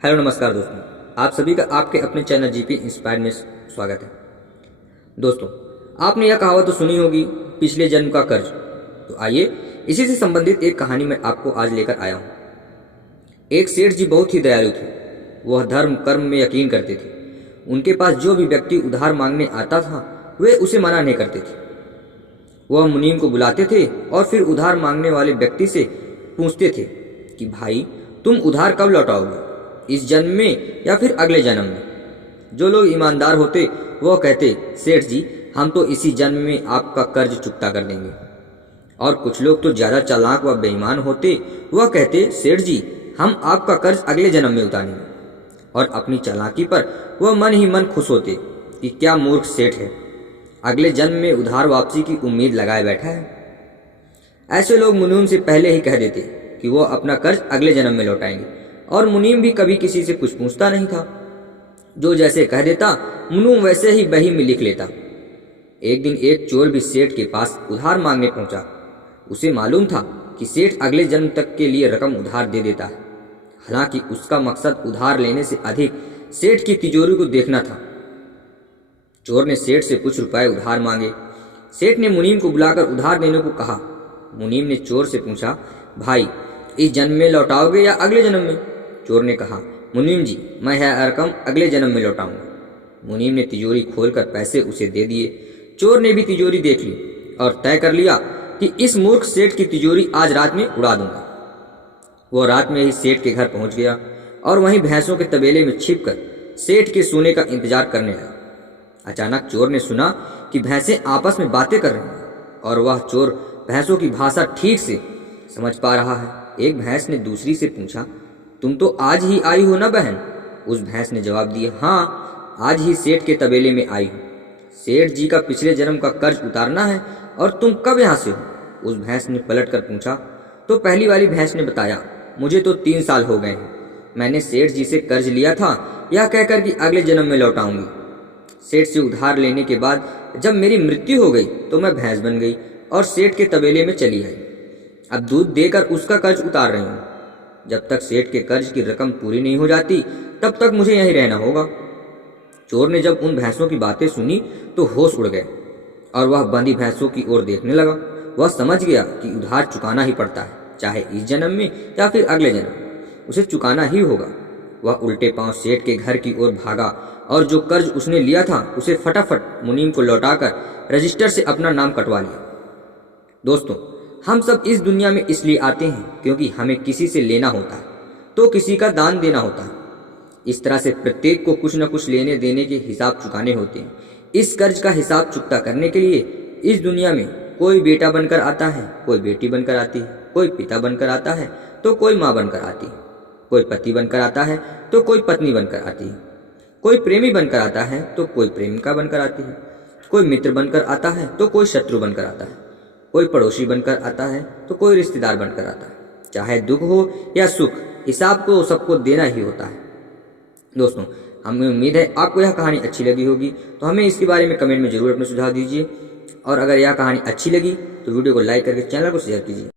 Hello नमस्कार दोस्तों, आप सभी का आपके अपने चैनल जीपी इंस्पायर में स्वागत है। दोस्तों, आपने यह कहावत तो सुनी होगी, पिछले जन्म का कर्ज। तो आइए इसी से संबंधित एक कहानी मैं आपको आज लेकर आया हूँ। एक सेठ जी बहुत ही दयालु थे। वह धर्म कर्म में यकीन करते थे। उनके पास जो भी व्यक्ति उधार मांगने आता था वे उसे मना नहीं करते थे। वह मुनीम को बुलाते थे और फिर उधार मांगने वाले व्यक्ति से पूछते थे कि भाई, तुम उधार कब लौटाओगे, इस जन्म में या फिर अगले जन्म में। जो लोग ईमानदार होते वह कहते, सेठ जी हम तो इसी जन्म में आपका कर्ज चुकता कर देंगे। और कुछ लोग तो ज़्यादा चालाक व बेईमान होते, वह कहते, सेठ जी हम आपका कर्ज अगले जन्म में उतारेंगे। और अपनी चालाकी पर वह मन ही मन खुश होते कि क्या मूर्ख सेठ है, अगले जन्म में उधार वापसी की उम्मीद लगाए बैठा है। ऐसे लोग मुनीम से पहले ही कह देते कि वो अपना कर्ज अगले जन्म में लौटाएंगे, और मुनीम भी कभी किसी से कुछ पूछता नहीं था। जो जैसे कह देता मुनीम वैसे ही बही में लिख लेता। एक दिन एक चोर भी सेठ के पास उधार मांगने पहुंचा। उसे मालूम था कि सेठ अगले जन्म तक के लिए रकम उधार दे देता है। हालांकि उसका मकसद उधार लेने से अधिक सेठ की तिजोरी को देखना था। चोर ने सेठ से कुछ रुपए उधार मांगे। सेठ ने मुनीम को बुलाकर उधार देने को कहा। मुनीम ने चोर से पूछा, भाई इस जन्म में लौटाओगे या अगले जन्म में? चोर ने कहा, मुनीम जी मैं यह रकम अगले जन्म में लौटाऊंगा। मुनीम ने तिजोरी खोलकर पैसे उसे दे दिए। चोर ने भी तिजोरी देख ली और तय कर लिया कि इस मूर्ख सेठ की तिजोरी आज रात में उड़ा दूंगा। वह रात में ही सेठ के घर पहुंच गया और वहीं भैंसों के तबेले में छिपकर सेठ के सोने का इंतजार करने लगा। अचानक चोर ने सुना कि भैंसें आपस में बातें कर रही हैं और वह चोर भैंसों की भाषा ठीक से समझ पा रहा है। एक भैंस ने दूसरी से पूछा, तुम तो आज ही आई हो ना बहन? उस भैंस ने जवाब दिया, हाँ आज ही सेठ के तबेले में आई हूँ। सेठ जी का पिछले जन्म का कर्ज उतारना है और तुम कब यहाँ से हो? उस भैंस ने पलट कर पूछा। तो पहली वाली भैंस ने बताया, मुझे तो 3 साल हो गए हैं। मैंने सेठ जी से कर्ज लिया था, यह कहकर कि अगले जन्म में लौटाऊंगी। सेठ से उधार लेने के बाद जब मेरी मृत्यु हो गई तो मैं भैंस बन गई और सेठ के तबेले में चली आई। अब दूध देकर उसका कर्ज उतार रही हूँ। जब तक सेठ के कर्ज की रकम पूरी नहीं हो जाती तब तक मुझे यहीं रहना होगा। चोर ने जब उन भैंसों की बातें सुनी तो होश उड़ गए और वह बंधी भैंसों की ओर देखने लगा। वह समझ गया कि उधार चुकाना ही पड़ता है, चाहे इस जन्म में या फिर अगले जन्म, उसे चुकाना ही होगा। वह उल्टे पांव सेठ के घर की ओर भागा और जो कर्ज उसने लिया था उसे फटाफट मुनीम को लौटाकर रजिस्टर से अपना नाम कटवा लिया। दोस्तों, हम सब इस दुनिया में इसलिए आते हैं क्योंकि हमें किसी से लेना होता है तो किसी का दान देना होता है। इस तरह से प्रत्येक को कुछ न कुछ लेने देने के हिसाब चुकाने होते हैं। इस कर्ज का हिसाब चुकता करने के लिए इस दुनिया में कोई बेटा बनकर आता है, कोई बेटी बनकर आती है, कोई पिता बनकर आता है तो कोई माँ बनकर आती है, कोई पति बनकर आता है तो कोई पत्नी बनकर आती है, कोई प्रेमी बनकर आता है तो कोई प्रेमिका बनकर आती है, कोई मित्र बनकर आता है तो कोई शत्रु बनकर आता है, कोई पड़ोसी बनकर आता है तो कोई रिश्तेदार बनकर आता है। चाहे दुख हो या सुख, हिसाब को सबको देना ही होता है। दोस्तों, हमें उम्मीद है आपको यह कहानी अच्छी लगी होगी, तो हमें इसके बारे में कमेंट में जरूर अपने सुझाव दीजिए। और अगर यह कहानी अच्छी लगी तो वीडियो को लाइक करके चैनल को शेयर कीजिए।